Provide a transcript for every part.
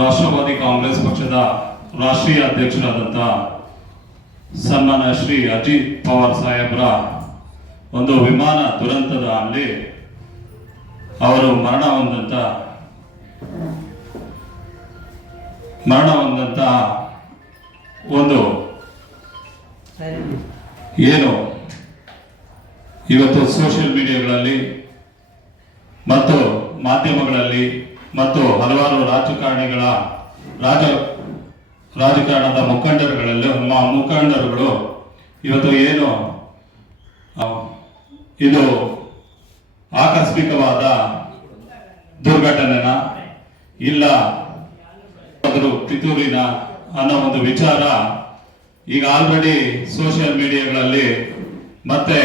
ರಾಷ್ಟ್ರವಾದಿ ಕಾಂಗ್ರೆಸ್ ಪಕ್ಷದ ರಾಷ್ಟ್ರೀಯ ಅಧ್ಯಕ್ಷರಾದಂಥ ಸನ್ಮಾನ್ಯ ಶ್ರೀ ಅಜಿತ್ ಪವಾರ್ ಸಾಹೇಬ್ರ ಒಂದು ವಿಮಾನ ದುರಂತದ ಅಲ್ಲಿ ಅವರು ಮರಣ ಹೊಂದಂತ ಒಂದು ಏನು ಇವತ್ತು ಸೋಷಿಯಲ್ ಮೀಡಿಯಾಗಳಲ್ಲಿ ಮತ್ತು ಮಾಧ್ಯಮಗಳಲ್ಲಿ ಮತ್ತು ಹಲವಾರು ರಾಜಕಾರಣದ ಮುಖಂಡರುಗಳು ಇವತ್ತು ಏನು ಇದು ಆಕಸ್ಮಿಕವಾದ ದುರ್ಘಟನೆನ ಇಲ್ಲ ಪಿತೂರಿನ ಅನ್ನೋ ಒಂದು ವಿಚಾರ ಈಗ ಆಲ್ರೆಡಿ ಸೋಷಿಯಲ್ ಮೀಡಿಯಾಗಳಲ್ಲಿ ಮತ್ತೆ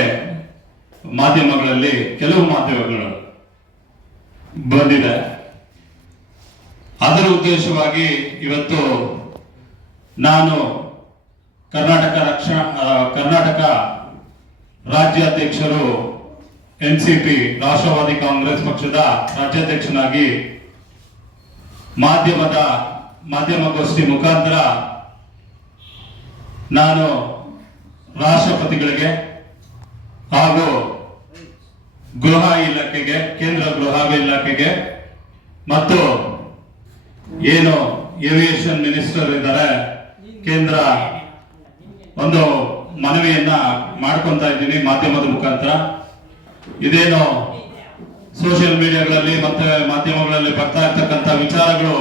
ಮಾಧ್ಯಮಗಳಲ್ಲಿ ಕೆಲವು ಮಾಧ್ಯಮಗಳು ಬಂದಿದೆ. ಅದರ ಉದ್ದೇಶವಾಗಿ ಇವತ್ತು ನಾನು ಕರ್ನಾಟಕ ರಾಜ್ಯಾಧ್ಯಕ್ಷರು ಎನ್ಸಿಪಿ ರಾಷ್ಟ್ರವಾದಿ ಕಾಂಗ್ರೆಸ್ ಪಕ್ಷದ ರಾಜ್ಯಾಧ್ಯಕ್ಷನಾಗಿ ಮಾಧ್ಯಮಗೋಷ್ಠಿ ಮುಖಾಂತರ ನಾನು ರಾಷ್ಟ್ರಪತಿಗಳಿಗೆ ಹಾಗೂ ಗೃಹ ಇಲಾಖೆಗೆ, ಕೇಂದ್ರ ಗೃಹ ಇಲಾಖೆಗೆ ಮತ್ತು ಏನು ಏವಿಯೇಷನ್ ಮಿನಿಸ್ಟರ್ ಇದ್ದಾರೆ ಕೇಂದ್ರ ಒಂದು ಮನವಿಯನ್ನ ಮಾಡ್ಕೊಂತ ಇದ್ದೀನಿ ಮಾಧ್ಯಮದ ಮುಖಾಂತರ. ಇದೇನು ಸೋಷಿಯಲ್ ಮೀಡಿಯಾಗಳಲ್ಲಿ ಮತ್ತೆ ಮಾಧ್ಯಮಗಳಲ್ಲಿ ಬರ್ತಾ ಇರ್ತಕ್ಕಂಥ ವಿಚಾರಗಳು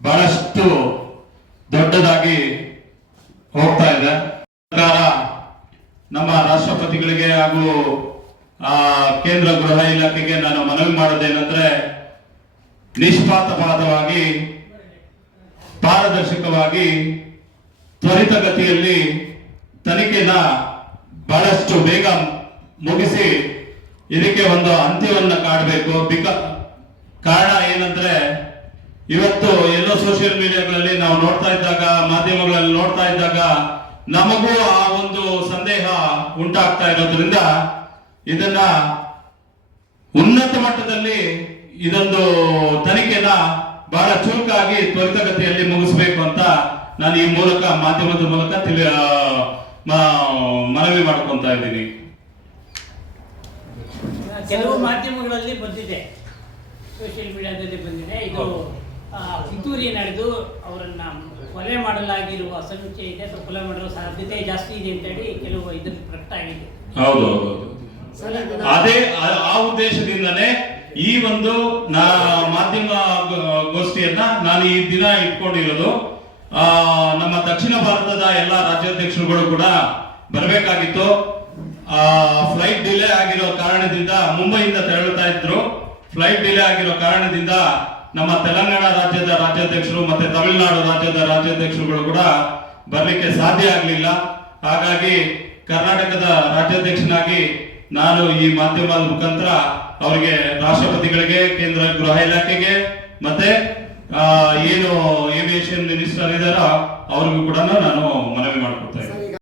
ಬಹಳಷ್ಟು ದೊಡ್ಡದಾಗಿ ಹೋಗ್ತಾ ಇದೆ. ಸರ್ಕಾರ ನಮ್ಮ ರಾಷ್ಟ್ರಪತಿಗಳಿಗೆ ಹಾಗೂ ಕೇಂದ್ರ ಗೃಹ ಇಲಾಖೆಗೆ ನಾನು ಮನವಿ ಮಾಡೋದೇನೆಂದ್ರೆ, ನಿಷ್ಪಕ್ಷಪಾತವಾಗಿ ಪಾರದರ್ಶಕವಾಗಿ ತ್ವರಿತಗತಿಯಲ್ಲಿ ತನಿಖೆನ ಬಹಳಷ್ಟು ಬೇಗ ಮುಗಿಸಿ ಇದಕ್ಕೆ ಒಂದು ಅಂತ್ಯವನ್ನ ಕಾಣಬೇಕು. ಕಾರಣ ಏನಂದ್ರೆ, ಇವತ್ತು ಎಲ್ಲೋ ಸೋಷಿಯಲ್ ಮೀಡಿಯಾಗಳಲ್ಲಿ ನಾವು ನೋಡ್ತಾ ಇದ್ದಾಗ, ಮಾಧ್ಯಮಗಳಲ್ಲಿ ನೋಡ್ತಾ ಇದ್ದಾಗ ನಮಗೂ ಆ ಒಂದು ಸಂದೇಹ ಉಂಟಾಗ್ತಾ ಇರೋದ್ರಿಂದ ಇದನ್ನ ಉನ್ನತ ಮಟ್ಟದಲ್ಲಿ ಇದೊಂದು ತನಿಖೆನ ಬಹಳ ಚುರುಕಾಗಿ ತ್ವರಿತಗತಿಯಲ್ಲಿ ಮುಗಿಸ್ಬೇಕು ಅಂತ ನಾನು ಈ ಮೂಲಕ ಮಾಧ್ಯಮದ ಮೂಲಕ ಮನವಿ ಮಾಡ್ಕೊಂತ ಇದ್ದೀನಿ. ಕೆಲವು ಮಾಧ್ಯಮಗಳಲ್ಲಿ ಬಂದಿದೆ, ಸೋಷಿಯಲ್ ಮೀಡಿಯಾದಲ್ಲಿ ಬಂದಿದೆ, ಇದು ಪಿತೂರಿ ನಡೆದು ಅವರನ್ನ ಕೊಲೆ ಮಾಡಲಾಗಿರುವ ಸಂಖ್ಯೆ ಇದೆ ಅಥವಾ ಕೊಲೆ ಮಾಡಲು ಸಾಧ್ಯತೆ ಜಾಸ್ತಿ ಇದೆ ಅಂತೇಳಿ ಕೆಲವು ಇದರಲ್ಲಿ ಪ್ರಕಟ ಆಗಿದೆ. ಹೌದು, ಅದೇ ಆ ಉದ್ದೇಶದಿಂದನೇ ಈ ಒಂದು ಮಾಧ್ಯಮ ಗೋಷ್ಠಿಯನ್ನ ನಾನು ಈ ದಿನ ಇಟ್ಕೊಂಡಿರೋದು. ನಮ್ಮ ದಕ್ಷಿಣ ಭಾರತದ ಎಲ್ಲ ರಾಜ್ಯಾಧ್ಯಕ್ಷರುಗಳು ಕೂಡ ಬರಬೇಕಾಗಿತ್ತು. ಫ್ಲೈಟ್ ಡಿಲೇ ಆಗಿರೋ ಕಾರಣದಿಂದ ಮುಂಬೈಯಿಂದ ತೆರಳುತ್ತಾ ಇದ್ರು. ಫ್ಲೈಟ್ ಡಿಲೇ ಆಗಿರೋ ಕಾರಣದಿಂದ ನಮ್ಮ ತೆಲಂಗಾಣ ರಾಜ್ಯದ ರಾಜ್ಯಾಧ್ಯಕ್ಷರು ಮತ್ತೆ ತಮಿಳುನಾಡು ರಾಜ್ಯದ ರಾಜ್ಯಾಧ್ಯಕ್ಷರುಗಳು ಕೂಡ ಬರ್ಲಿಕ್ಕೆ ಸಾಧ್ಯ ಆಗಲಿಲ್ಲ. ಹಾಗಾಗಿ ಕರ್ನಾಟಕದ ರಾಜ್ಯಾಧ್ಯಕ್ಷನಾಗಿ ನಾನು ಈ ಮಾಧ್ಯಮದ ಮುಖಾಂತರ ಅವರಿಗೆ, ರಾಷ್ಟ್ರಪತಿಗಳಿಗೆ, ಕೇಂದ್ರ ಗೃಹ ಇಲಾಖೆಗೆ ಮತ್ತೆ ಏನು ಏವಿಯೇಷನ್ ಮಿನಿಸ್ಟರ್ ಇದ್ದಾರೋ ಅವ್ರಿಗೂ ಕೂಡ ನಾನು ಮನವಿ ಮಾಡ್ಕೊಳ್ತಾ ಇದ್ದೀನಿ.